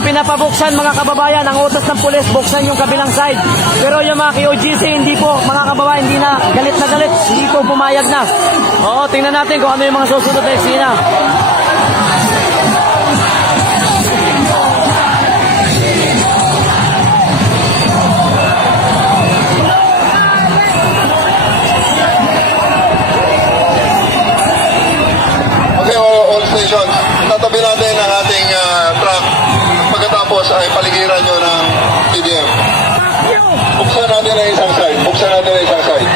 pinapabuksan mga kababayan, ang utos ng pulis, buksan yung kabilang side. Pero yung mga KOGC, hindi po, mga kababayan, hindi na galit, hindi po pumayag na. Oo, tingnan natin kung ano yung mga susunod na eksena. Okay, all stations, tatabi natin ang ating truck. Pagkatapos ay paligiran nyo ng TDF. Buksan natin ang isang side. Buksan natin ang isang side.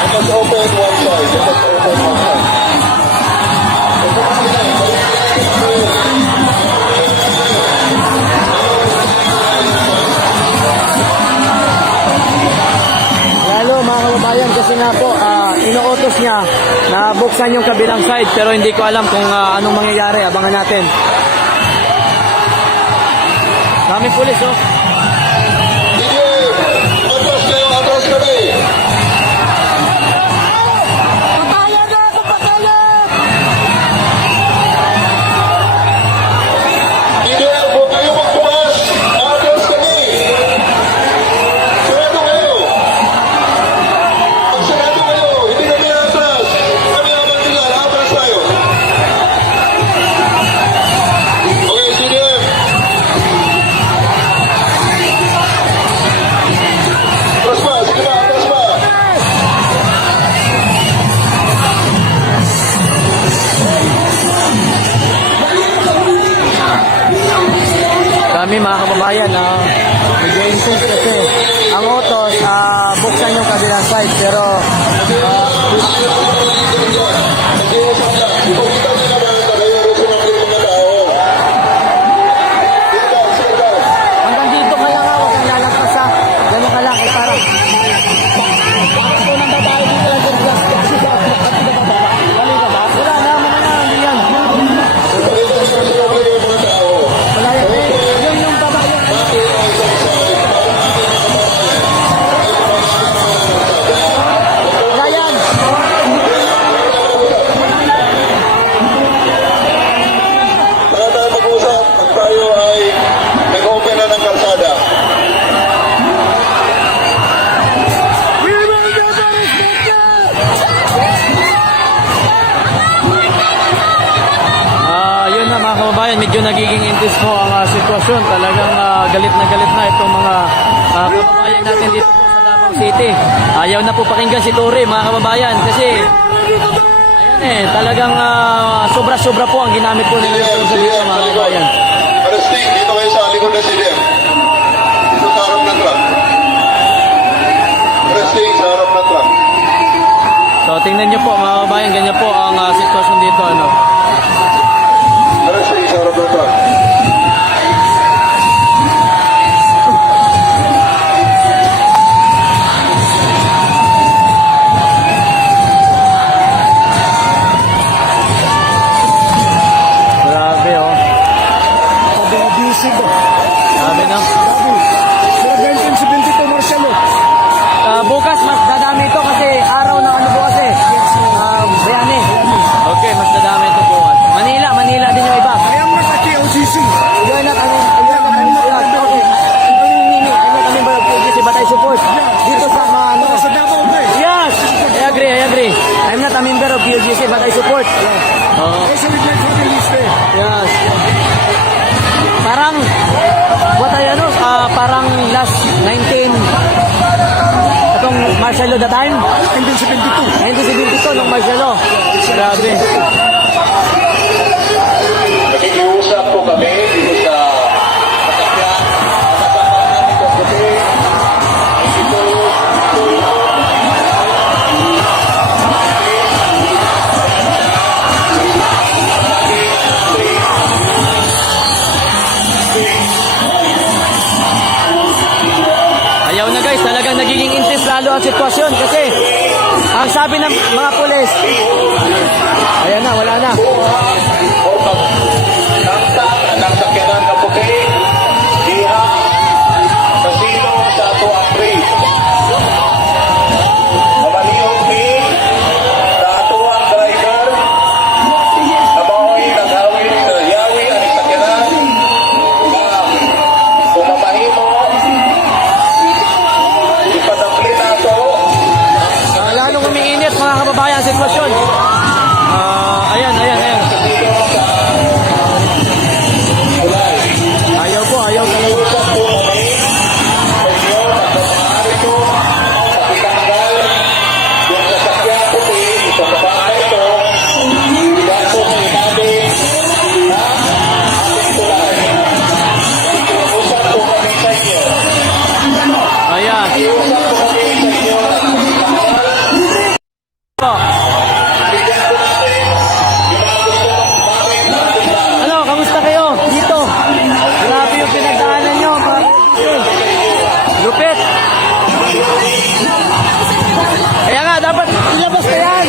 Let us open one side. Let us open one side. Lalo mga kababayan, kasi nga po, inuutos niya na buksan yung kabilang side, pero hindi ko alam kung anong mangyayari. Abangan natin. Daming pulis, oh. TDF! Atras kayo, atras kami! TDF, huwag kayo magbukas! Atras kami! Sarado kayo! Pag sarado kayo, hindi kami atras! Kami ang mantigan, atras tayo! Okay, TDF! Atras pa! Sige pa, atras pa! Kami mga kababayan, medyo intense kasi ang utos, buksan yung kabilang side, pero hanggang dito ka lang, huwag kang lalagpas, ha. Ganun ka lang, para unang babae dito lang yung glass kasi wala naman na, hindi yan. Wala yan, yung babae. Wala yan. Saka tayo mag-usap pag tayo ay nag-open na ng kalsada. Yun na mga kababayan, medyo nagiging intense po ang sitwasyon. Talagang galit na itong mga kababayan natin dito po sa Davao City. Ayaw na po pakinggan si Tory mga kababayan kasi ayan talagang sobra-sobra po ang ginamit po nila dito sa dito mga kababayan. Arresting, dito kayo sa likod ng CDM. Dito sa harap ng truck. Arresting sa harap ng truck. So tingnan nyo po mga kababayan, ganyan po ang sitwasyon dito. Arresting sa harap ng truck. Grabe, oh. Grabe na. Bukas mas dadami ito kasi araw ng ano bukas eh. Bayani. Okay, mas dadami ito bukas. Manila din yung iba. You're not, okay. I'm not kami ba PGC Batay Support. Dito sa mga ano. Yes, I agree. I'm not a member of PGC Batay Support. Yes. Parang parang last 19 itong martial law that time 1972 nung martial law. Grabe. Nakikiusap po kami dito sa Masakyan. Ayaw na guys, talagang nagiging intense lalo ang sitwasyon kasi ang sabi ng mga pulis, ayan na, wala na. Nangtang ang sakyanan na puti, diha, kasino sa ato ang free. Mamanihong free, ang sitwasyon. Ayan. Ayaw talaga. Ayan. Ano, kamusta kayo? Dito. Grabe yung pinagdaanan nyo, mga kaibigan. Lupit. Kaya nga, dapat ilabas na yan.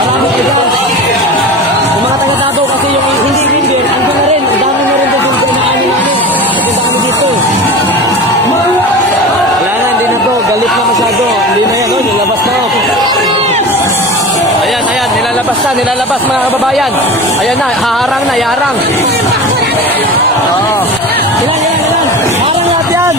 Marami ko dyan. Yung mga taga-Davao kasi yung hindi windir, ang na rin. Ang dami na rin doon yung pinaano namin. Ang dami dito. Wala na, hindi na to. Galit na masyado. Hindi na yan, oh. Nilabas na, oh. Ayan, nilalabas mga kababayan. Ayan na, haharang na, yaharang. Oo. Ilan. Harang natin yan.